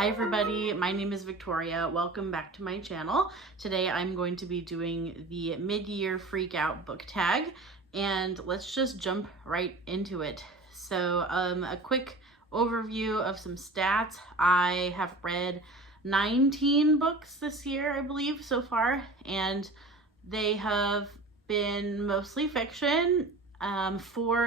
Hi everybody, my name is Victoria. Welcome back to my channel. Today I'm going to be doing the mid-year freak out book tag, and let's just jump right into it. So a quick overview of some stats. I have read 19 books this year, I believe, so far, and they have been mostly fiction, 4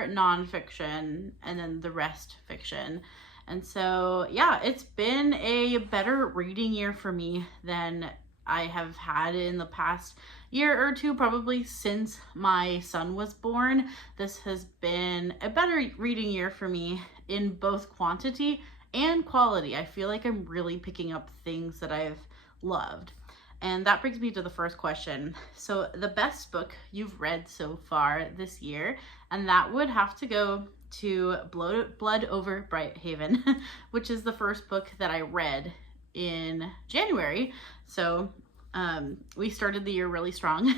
nonfiction, and then the rest fiction. And so, yeah, it's been a better reading year for me than I have had in the past year or two, probably since my son was born. This has been a better reading year for me in both quantity and quality. I feel like I'm really picking up things that I've loved. And that brings me to the first question. So the best book you've read so far this year, and that would have to go to Blood Over Brighthaven, which is the first book that I read in January. So we started the year really strong.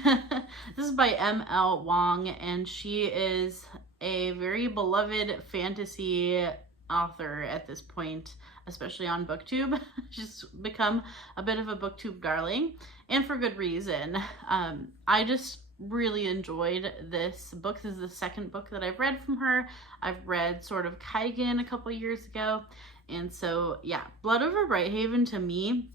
This is by M.L. Wong, and she is a very beloved fantasy author at this point, especially on BookTube. She's become a bit of a BookTube darling, and for good reason. I just really enjoyed this book. This is the second book that I've read from her. I've read Sword of Kaigen a couple years ago, and so yeah, Blood Over Brighthaven to me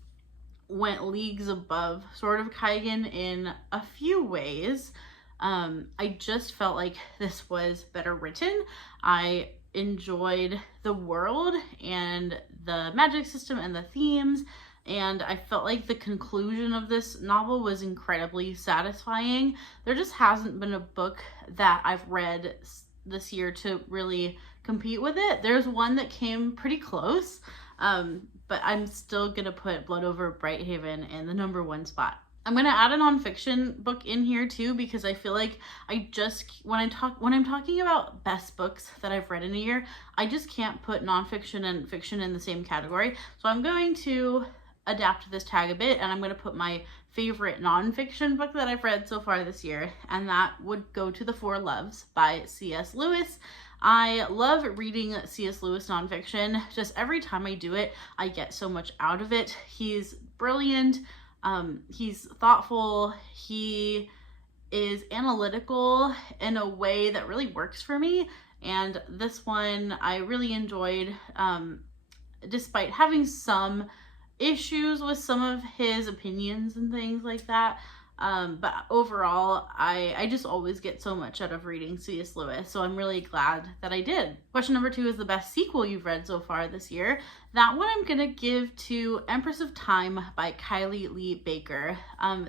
went leagues above Sword of Kaigen in a few ways. I just felt like this was better written. I enjoyed the world and the magic system and the themes, and I felt like the conclusion of this novel was incredibly satisfying. There just hasn't been a book that I've read this year to really compete with it. There's one that came pretty close, but I'm still gonna put Blood Over Brighthaven in the #1 spot. I'm gonna add a nonfiction book in here too, because I feel like when I'm talking about best books that I've read in a year, I just can't put nonfiction and fiction in the same category. So I'm going to adapt this tag a bit, and I'm going to put my favorite nonfiction book that I've read so far this year, and that would go to The Four Loves by C.S. Lewis. I love reading C.S. Lewis nonfiction. Just every time I do it, I get so much out of it. He's brilliant. He's thoughtful. He is analytical in a way that really works for me. And this one I really enjoyed, despite having some issues with some of his opinions and things like that. But overall, I just always get so much out of reading C.S. Lewis, so I'm really glad that I did. Question number 2 is the best sequel you've read so far this year. That one I'm gonna give to Empress of Time by Kylie Lee Baker.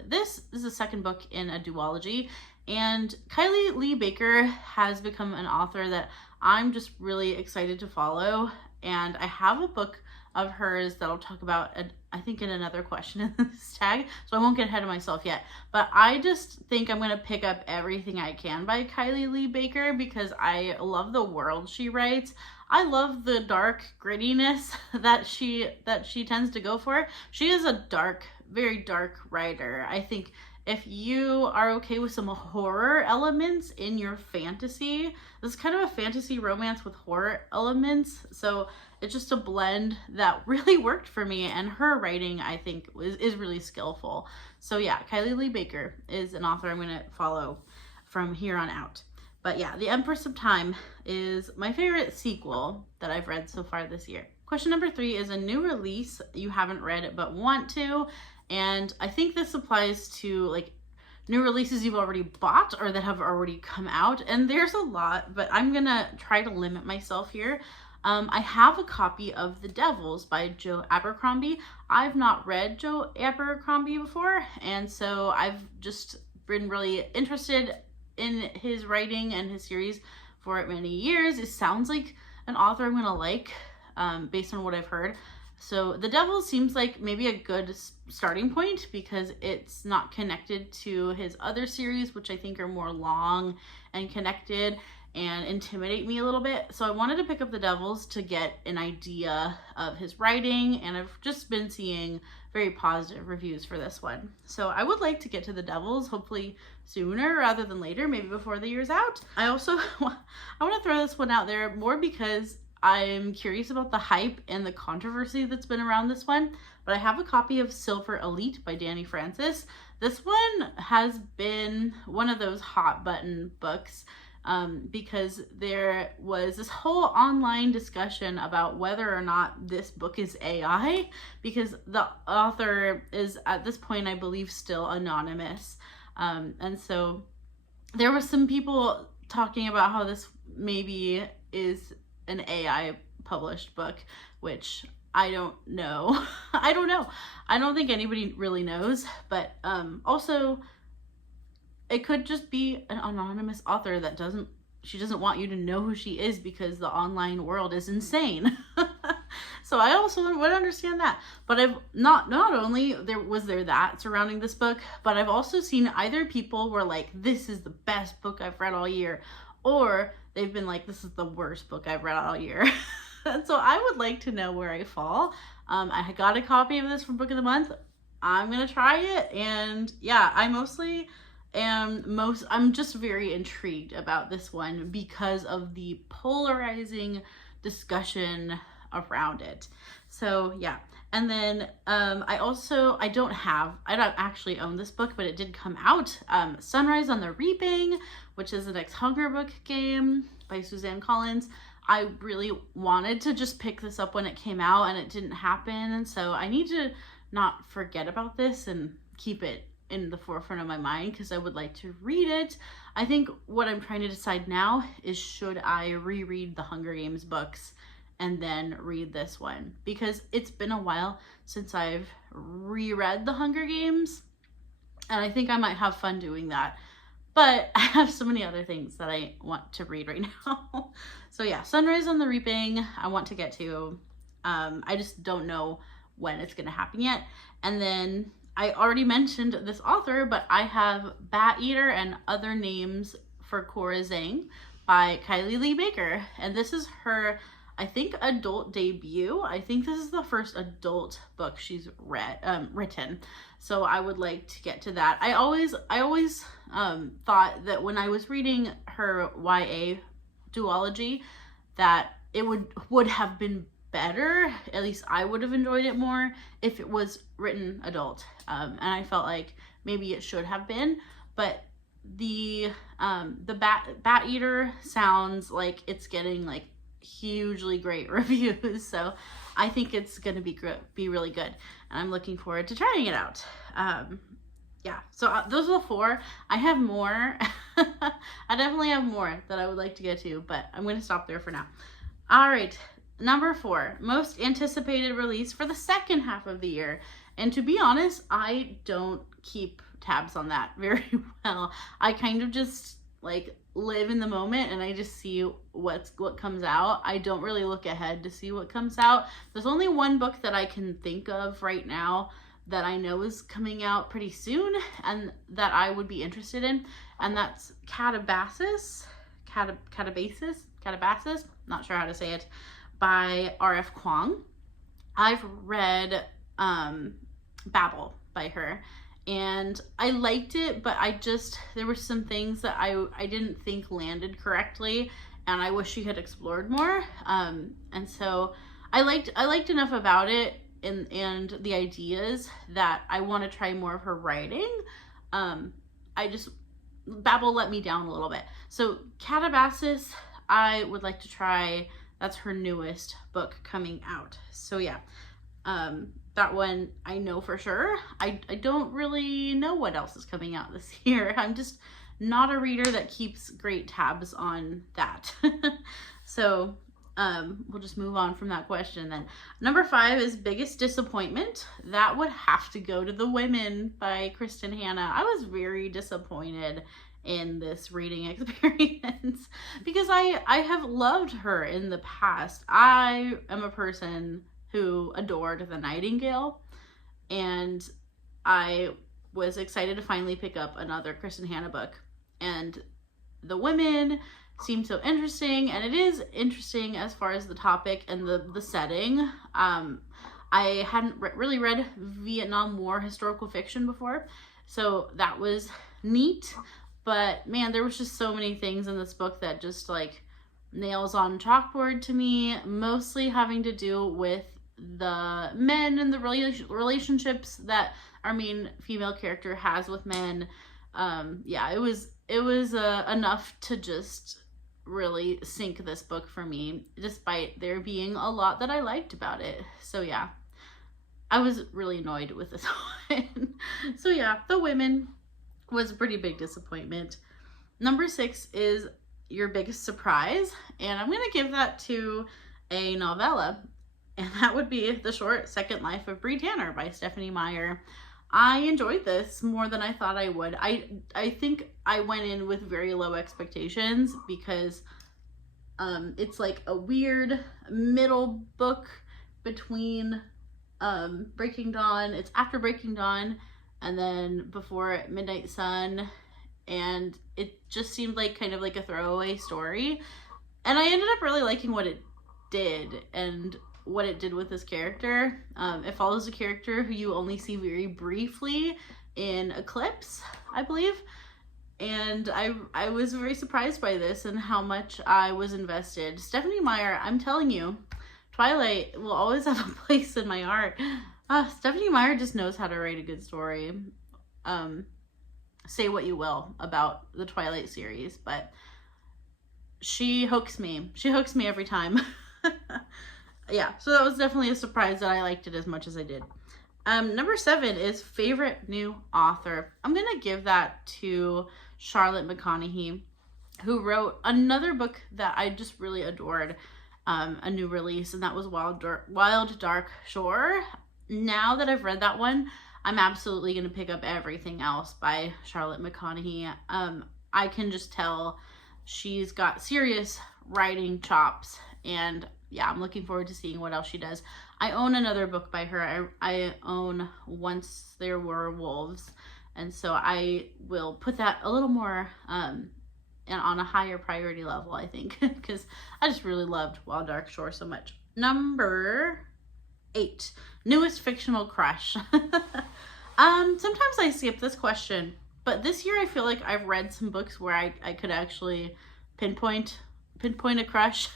This is the second book in a duology, and Kylie Lee Baker has become an author that I'm just really excited to follow, and I have a book of hers that I'll talk about, I think, in another question in this tag, so I won't get ahead of myself yet. But I just think I'm going to pick up everything I can by Kylie Lee Baker because I love the world she writes. I love the dark grittiness that she tends to go for. She is a dark, very dark writer. I think if you are okay with some horror elements in your fantasy, this is kind of a fantasy romance with horror elements, so it's just a blend that really worked for me, and her writing, I think, is really skillful. So yeah, Kylie Lee Baker is an author I'm going to follow from here on out. But yeah, The Empress of Time is my favorite sequel that I've read so far this year. Question number 3 is a new release you haven't read but want to, and I think this applies to like new releases you've already bought or that have already come out, and there's a lot, but I'm gonna try to limit myself here. I have a copy of The Devils by Joe Abercrombie. I've not read Joe Abercrombie before, and so I've just been really interested in his writing and his series for many years. It sounds like an author I'm gonna like, based on what I've heard. So The Devils seems like maybe a good starting point because it's not connected to his other series, which I think are more long and connected and intimidate me a little bit. So I wanted to pick up The Devils to get an idea of his writing, and I've just been seeing very positive reviews for this one. So I would like to get to The Devils hopefully sooner rather than later, maybe before the year's out. I also I want to throw this one out there more because I'm curious about the hype and the controversy that's been around this one, but I have a copy of Silver Elite by Danny Francis. This one has been one of those hot button books because there was this whole online discussion about whether or not this book is AI, because the author is at this point, I believe, still anonymous. And so there were some people talking about how this maybe is an AI published book, which I don't know. I don't know. I don't think anybody really knows, but also it could just be an anonymous author that doesn't want you to know who she is because the online world is insane. So I also would understand that. But I've not only was there that surrounding this book, but I've also seen either people were like, this is the best book I've read all year, or they've been like, this is the worst book I've read all year. And so I would like to know where I fall. I got a copy of this from Book of the Month. I'm gonna try it, and yeah, I'm just very intrigued about this one because of the polarizing discussion around it. So yeah. And then I don't actually own this book, but it did come out. Sunrise on the Reaping, which is the next Hunger Book game by Suzanne Collins. I really wanted to just pick this up when it came out, and it didn't happen. And so I need to not forget about this and keep it in the forefront of my mind because I would like to read it. I think what I'm trying to decide now is, should I reread the Hunger Games books and then read this one? Because it's been a while since I've reread the Hunger Games, and I think I might have fun doing that. But I have so many other things that I want to read right now. So yeah, Sunrise on the Reaping, I want to get to. I just don't know when it's going to happen yet. And then I already mentioned this author, but I have Bat Eater and Other Names for Cora Zhang by Kylie Lee Baker. And this is her, I think, adult debut. I think this is the first adult book she's written. So I would like to get to that. I always thought that when I was reading her YA duology, that it would have been better, at least I would have enjoyed it more, if it was written adult. And I felt like maybe it should have been, but the Bat Eater sounds like it's getting like hugely great reviews, so I think it's gonna be really good, and I'm looking forward to trying it out. Yeah, so those are the 4. I have more. I definitely have more that I would like to get to, but I'm going to stop there for now. All right, number 4, most anticipated release for the second half of the year. And to be honest, I don't keep tabs on that very well. I kind of just like live in the moment, and I just see what comes out. I don't really look ahead to see what comes out. There's only one book that I can think of right now that I know is coming out pretty soon and that I would be interested in, and that's Catabasis, not sure how to say it, by R.F. Kuang. I've read Babel by her, and I liked it, but there were some things that I didn't think landed correctly, and I wish she had explored more. And so I liked enough about it and the ideas that I want to try more of her writing. Babel let me down a little bit. So Catabasis, I would like to try. That's her newest book coming out. So yeah, that one I know for sure. I don't really know what else is coming out this year. I'm just not a reader that keeps great tabs on that. So we'll just move on from that question then. Number 5 is biggest disappointment. That would have to go to The Women by Kristen Hanna. I was very disappointed in this reading experience because I have loved her in the past. I am a person who adored The Nightingale, and I was excited to finally pick up another Kristen Hanna book, and The Women seemed so interesting, and it is interesting as far as the topic and the setting. I hadn't really read Vietnam War historical fiction before, so that was neat, but man, there was just so many things in this book that just like nails on chalkboard to me, mostly having to do with the men and the relationships that our main female character has with men. Yeah, it was enough to just really sink this book for me, despite there being a lot that I liked about it. So yeah, I was really annoyed with this one. So yeah, The Women was a pretty big disappointment. Number 6 is Your Biggest Surprise, and I'm going to give that to a novella, and that would be The Short Second Life of Bree Tanner by Stephenie Meyer. I enjoyed this more than I thought I would. I think I went in with very low expectations because it's like a weird middle book between Breaking Dawn. It's after Breaking Dawn and then before Midnight Sun, and it just seemed like kind of like a throwaway story. And I ended up really liking what it did and what it did with this character. It follows a character who you only see very briefly in Eclipse, I believe. And I was very surprised by this and how much I was invested. Stephenie Meyer, I'm telling you, Twilight will always have a place in my heart. Stephenie Meyer just knows how to write a good story. Say what you will about the Twilight series, but she hooks me. She hooks me every time. Yeah, so that was definitely a surprise that I liked it as much as I did. Number 7 is Favorite New Author. I'm going to give that to Charlotte McConaughey, who wrote another book that I just really adored, a new release, and that was Wild Dark Shore. Now that I've read that one, I'm absolutely going to pick up everything else by Charlotte McConaughey. I can just tell she's got serious writing chops, and yeah, I'm looking forward to seeing what else she does. I own another book by her. I own Once There Were Wolves, and so I will put that a little more on a higher priority level, I think, because I just really loved Wild Dark Shore so much. Number 8, newest fictional crush. Sometimes I skip this question, but this year I feel like I've read some books where I could actually pinpoint a crush.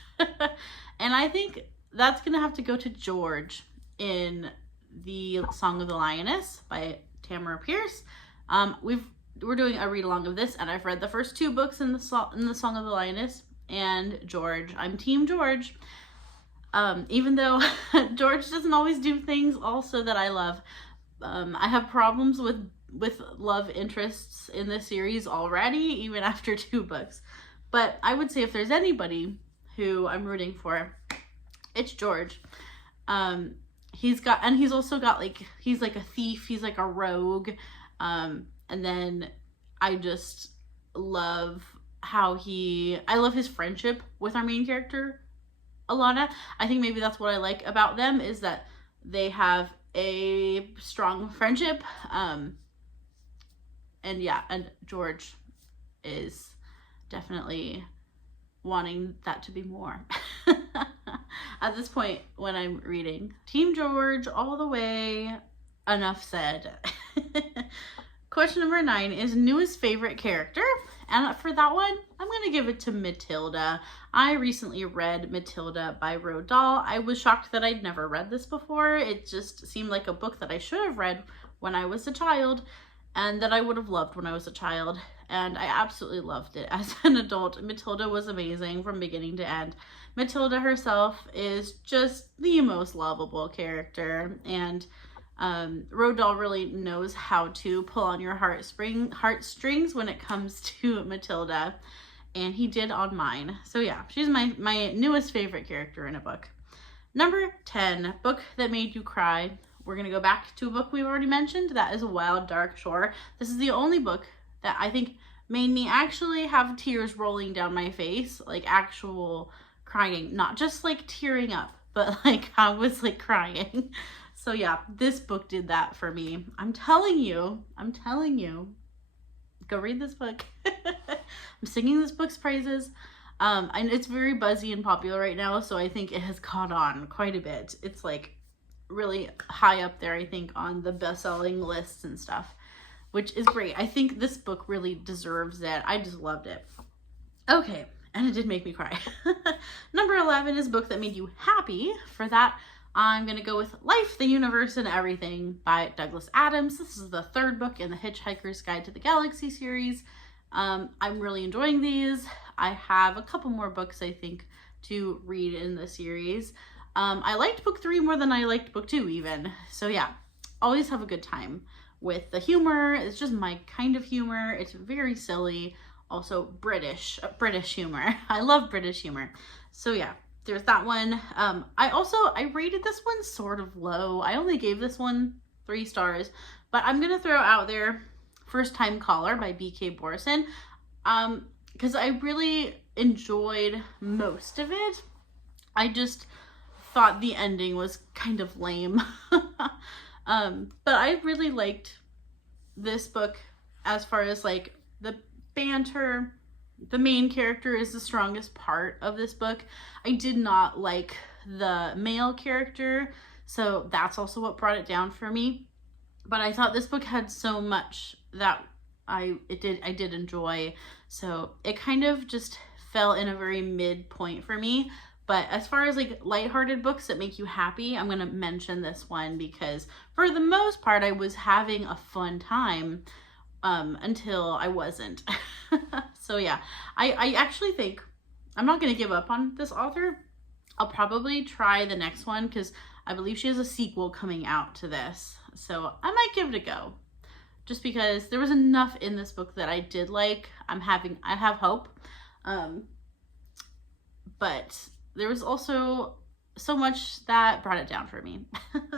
And I think that's gonna have to go to George in The Song of the Lioness by Tamara Pierce. We're doing a read along of this, and I've read the first 2 books in the Song of the Lioness, and George. I'm Team George. Even though George doesn't always do things also that I love. I have problems with love interests in this series already, even after 2 books. But I would say if there's anybody who I'm rooting for, it's George. He's also got he's like a thief, he's like a rogue. And then I just love I love his friendship with our main character, Alana. I think maybe that's what I like about them, is that they have a strong friendship. And yeah, and George is definitely wanting that to be more. At this point when I'm reading, Team George all the way. Enough said. Question number 9 is newest favorite character, and for that one I'm going to give it to Matilda. I recently read Matilda by Roald Dahl. I was shocked that I'd never read this before. It just seemed like a book that I should have read when I was a child, and that I would have loved when I was a child, and I absolutely loved it as an adult. Matilda was amazing from beginning to end. Matilda herself is just the most lovable character, and Roald Dahl really knows how to pull on your heartstrings when it comes to Matilda, and he did on mine. So yeah, she's my newest favorite character in a book. Number 10, book that made you cry. We're going to go back to a book we've already mentioned. That is Wild Dark Shore. This is the only book that I think made me actually have tears rolling down my face, like actual crying, not just like tearing up, but like I was like crying. So yeah, this book did that for me. I'm telling you, go read this book. I'm singing this book's praises. And it's very buzzy and popular right now, so I think it has caught on quite a bit. It's like really high up there, I think, on the best-selling lists and stuff, which is great. I think this book really deserves it. I just loved it. Okay, and it did make me cry. Number 11 is a book that made you happy. For that, I'm going to go with Life, the Universe, and Everything by Douglas Adams. This is the third book in the Hitchhiker's Guide to the Galaxy series. I'm really enjoying these. I have a couple more books, I think, to read in the series. I liked book 3 more than I liked book 2 even. So yeah, always have a good time with the humor. It's just my kind of humor. It's very silly. Also British humor. I love British humor. So yeah, there's that one. I rated this one sort of low. I only gave this one 3 stars, but I'm gonna throw out there First Time Caller by B.K. Borison, because I really enjoyed most of it. I just thought the ending was kind of lame. But I really liked this book as far as like the banter. The main character is the strongest part of this book. I did not like the male character, so that's also what brought it down for me. But I thought this book had so much that I did enjoy, so it kind of just fell in a very midpoint for me. But as far as like lighthearted books that make you happy, I'm gonna mention this one because for the most part I was having a fun time until I wasn't. So yeah, I actually think I'm not gonna give up on this author. I'll probably try the next one because I believe she has a sequel coming out to this. So I might give it a go, just because there was enough in this book that I did like. I have hope. But there was also so much that brought it down for me.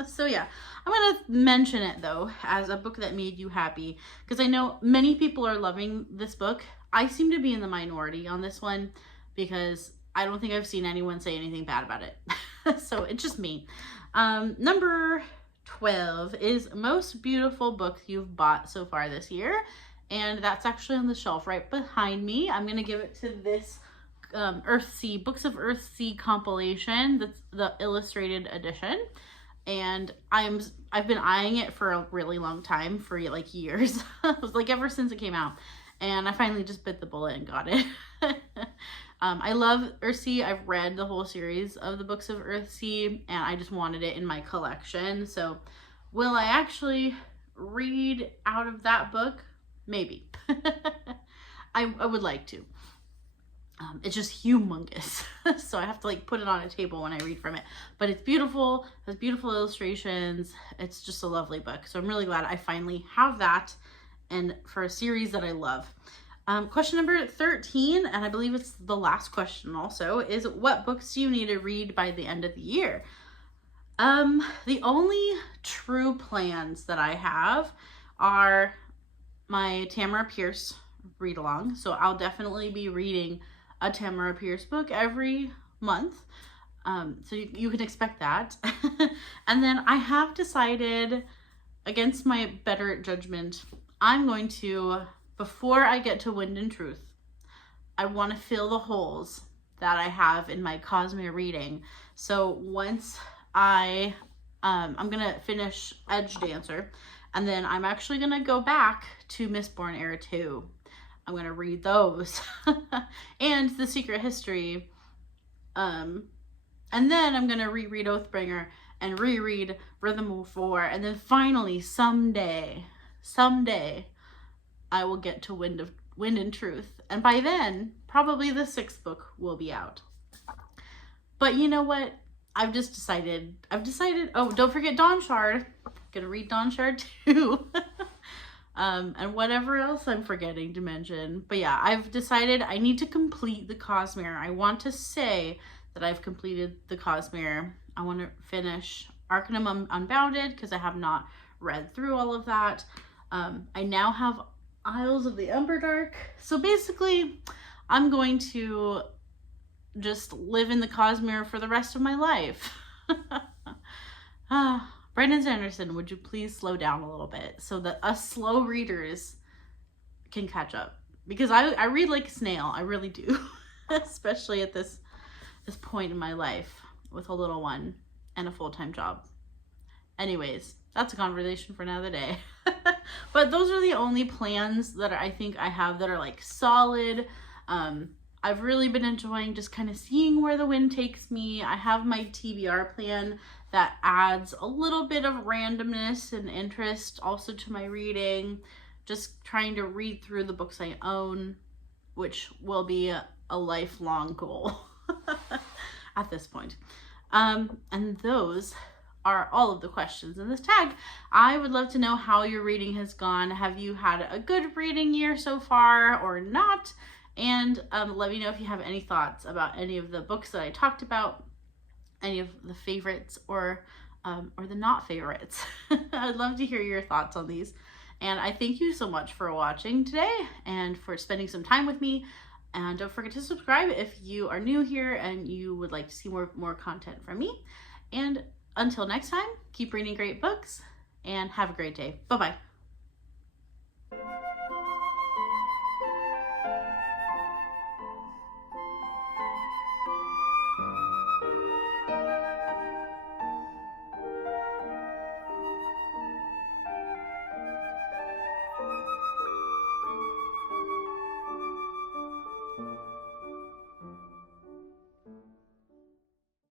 So yeah, I'm gonna mention it though as a book that made you happy, because I know many people are loving this book. I seem to be in the minority on this one because I don't think I've seen anyone say anything bad about it. So it's just me. Number 12 is Most Beautiful Book You've Bought So Far This Year, and that's actually on the shelf right behind me. I'm gonna give it to this Earthsea Books of Earthsea compilation. That's the illustrated edition, and I've been eyeing it for a really long time, for like years. It was like ever since it came out, and I finally just bit the bullet and got it. I love Earthsea. I've read the whole series of the Books of Earthsea, and I just wanted it in my collection. So will I actually read out of that book? Maybe. I would like to. It's just humongous. So I have to like put it on a table when I read from it. But it's beautiful, has beautiful illustrations. It's just a lovely book. So I'm really glad I finally have that, and for a series that I love. Question number 13, and I believe it's the last question also, is what books do you need to read by the end of the year? The only true plans that I have are my Tamara Pierce read along. So I'll definitely be reading a Tamara Pierce book every month. So you can expect that. And then I have decided, against my better judgment, I'm going to, before I get to Wind and Truth, I want to fill the holes that I have in my Cosmere reading. So once I'm gonna finish Edge Dancer, and then I'm actually gonna go back to Mistborn Era 2. I'm gonna read those and The Secret History, and then I'm gonna reread Oathbringer and reread Rhythm of War, and then finally someday I will get to Wind and Truth, and by then probably the 6th book will be out. But you know what? I've decided. Oh, don't forget Dawn Shard. Gonna read Dawn Shard too. And whatever else I'm forgetting to mention. But yeah, I've decided I need to complete the Cosmere. I want to say that I've completed the Cosmere. I want to finish Arcanum Unbounded because I have not read through all of that. I now have Isles of the Emberdark. So basically, I'm going to just live in the Cosmere for the rest of my life. Brandon Sanderson, would you please slow down a little bit so that us slow readers can catch up? Because I read like a snail. I really do. Especially at this point in my life with a little one and a full-time job. Anyways, that's a conversation for another day. But those are the only plans that I think I have that are like solid. I've really been enjoying just kind of seeing where the wind takes me. I have my TBR plan that adds a little bit of randomness and interest also to my reading. Just trying to read through the books I own, which will be a lifelong goal at this point. And those are all of the questions in this tag. I would love to know how your reading has gone. Have you had a good reading year so far or not? And let me know if you have any thoughts about any of the books that I talked about, any of the favorites or the not favorites. I'd love to hear your thoughts on these. And I thank you so much for watching today and for spending some time with me. And don't forget to subscribe if you are new here and you would like to see more content from me. And until next time, keep reading great books and have a great day. Bye-bye.